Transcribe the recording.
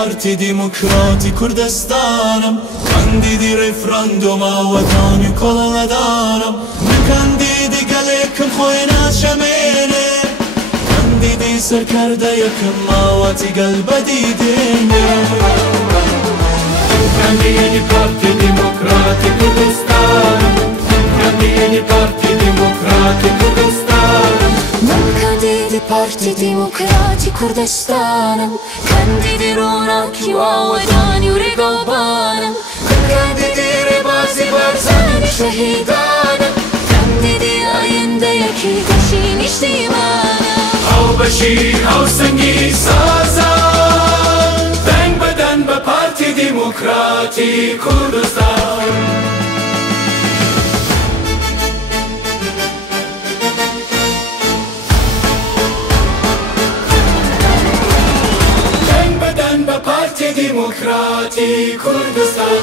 پارتی دیموکراتی کوردستانم کاندیدی ریفراندوما وەتانی کۆڵەدانم نەکاندیدی گەلێکم خۆی ناچەمێنێ کاندیدی سەرکردەیەکم ماوەتی گەل بەدیدێنێ کاندیدی پارتی دیموکراتی کوردستانم کاندیدی پارتی دیموکراتی کوردستانم کاندیدی پارتی دیموکراتی کوردستانم کاندیدی ڕۆناکی ئاوەدانی و ڕێگەڵبانم کاندیدی ڕێبازی بارزانی شەهیدانم کاندیدی ئایندەیەکی گەشی نیشتیمانم ئەو بەشی ئەو سەنگی سازان دەنگ بەدەن بە پارتی دیموکراتی کوردستان دەنگ بەدەن بە پارتی دیموکراتی کوردستان